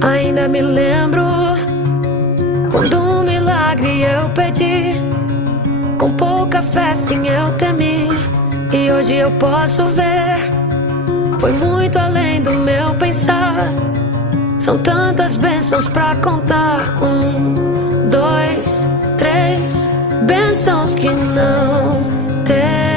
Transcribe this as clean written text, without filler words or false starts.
Ainda me lembro quando um milagre eu pedi, com pouca fé sim eu temi. E hoje eu posso ver, foi muito além do meu pensar. São tantas bênçãos pra contar. 1, 2, 3 bênçãos que não terão